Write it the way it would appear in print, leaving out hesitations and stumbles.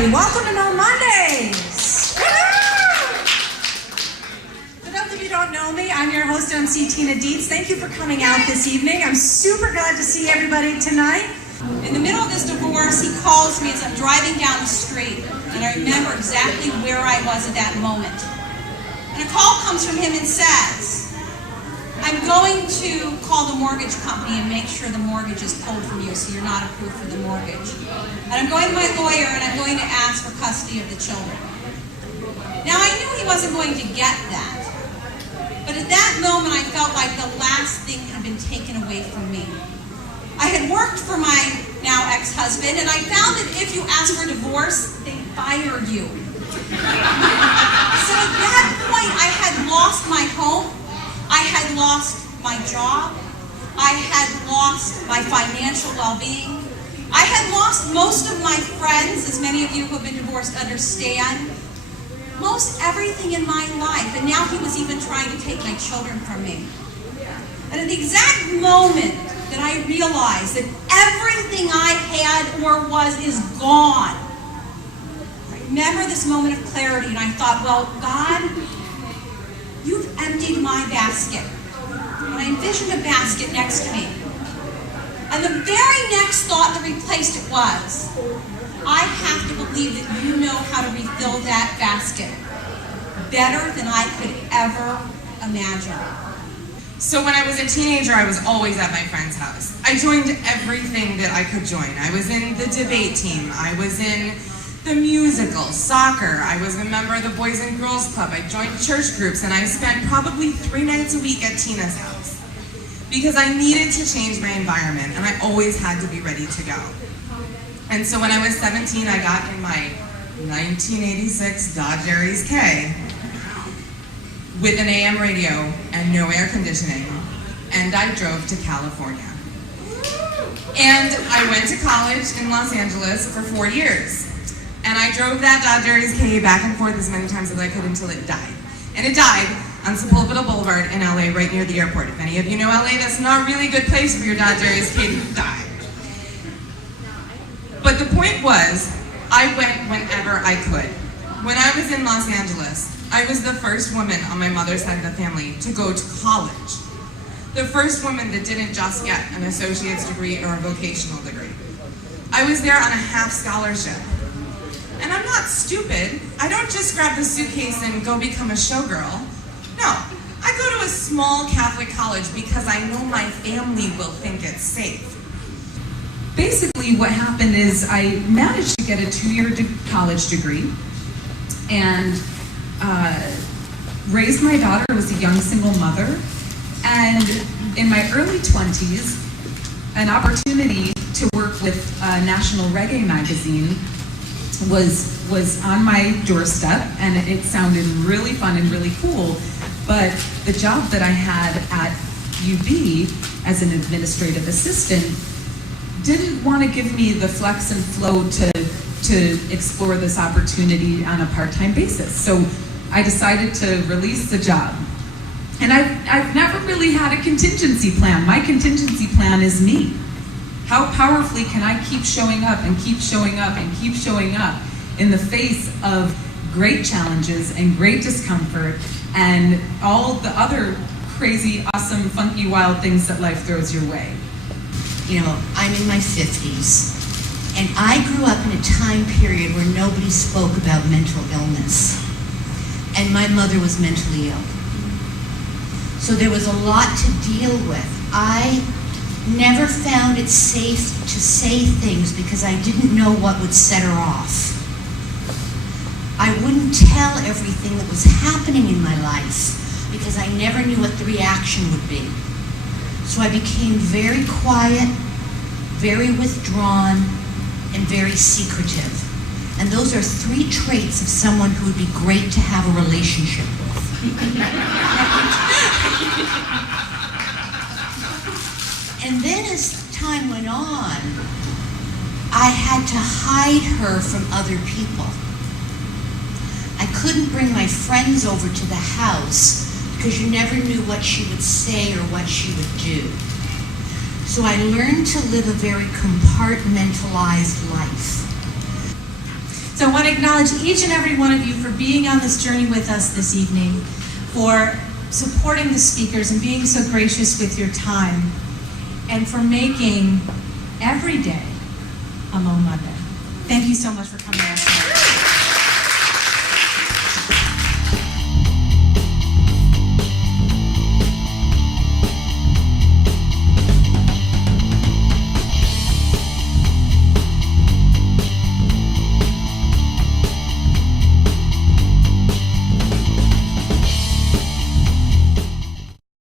everybody. Welcome to MoMondays. For those of you who don't know me, I'm your host, MC Tina Dietz. Thank you for coming out this evening. I'm super glad to see everybody tonight. In the middle of this divorce, he calls me as I'm driving down the street, and I remember exactly where I was at that moment. And a call comes from him and says, I'm going to call the mortgage company and make sure the mortgage is pulled from you so you're not approved for the mortgage. And I'm going to my lawyer and I'm going to ask for custody of the children. Now I knew he wasn't going to get that. But at that moment I felt like the last thing had been taken away from me. I had worked for my now ex-husband and I found that if you ask for divorce, they fire you. So at that point I had lost my home. I had lost my job. I had lost my financial well-being. I had lost most of my friends, as many of you who have been divorced understand. Most everything in my life. And now he was even trying to take my children from me. And at the exact moment that I realized that everything I had or was is gone, I remember this moment of clarity and I thought, well, God, you've emptied my basket. And I envisioned a basket next to me. And the very next thought that replaced it was, I have to believe that you know how to refill that basket better than I could ever imagine. So when I was a teenager, I was always at my friend's house. I joined everything that I could join. I was in the debate team. I was in the musical, soccer. I was a member of the Boys and Girls Club. I joined church groups, and I spent probably 3 nights a week at Tina's house because I needed to change my environment, and I always had to be ready to go. And so when I was 17, I got in my 1986 Dodge Aries K with an AM radio and no air conditioning, and I drove to California. And I went to college in Los Angeles for 4 years. And I drove that Dodge Aries K back and forth as many times as I could until it died. And it died on Sepulveda Boulevard in LA, right near the airport. If any of you know LA, that's not a really good place for your Dodge Aries K to die. But the point was, I went whenever I could. When I was in Los Angeles, I was the first woman on my mother's side of the family to go to college. The first woman that didn't just get an associate's degree or a vocational degree. I was there on a half scholarship. And I'm not stupid. I don't just grab the suitcase and go become a showgirl. No, I go to a small Catholic college because I know my family will think it's safe. Basically what happened is I managed to get a 2-year college degree and raised my daughter, was a young single mother, and in my early 20s, an opportunity to work with National Reggae magazine was on my doorstep, and it sounded really fun and really cool, but the job that I had at UB as an administrative assistant didn't want to give me the flex and flow to explore this opportunity on a part-time basis. So I decided to release the job. And I've never really had a contingency plan. My contingency plan is me. How powerfully can I keep showing up and keep showing up and keep showing up in the face of great challenges and great discomfort and all the other crazy, awesome, funky, wild things that life throws your way? You know, I'm in my 50s, and I grew up in a time period where nobody spoke about mental illness, and my mother was mentally ill. So there was a lot to deal with. I never found it safe to say things because I didn't know what would set her off. I wouldn't tell everything that was happening in my life because I never knew what the reaction would be. So I became very quiet, very withdrawn, and very secretive. And those are 3 traits of someone who would be great to have a relationship with. And then as time went on, I had to hide her from other people. I couldn't bring my friends over to the house because you never knew what she would say or what she would do. So I learned to live a very compartmentalized life. So I want to acknowledge each and every one of you for being on this journey with us this evening, for supporting the speakers and being so gracious with your time, and for making every day a Mo Monday. Thank you so much for coming out tonight.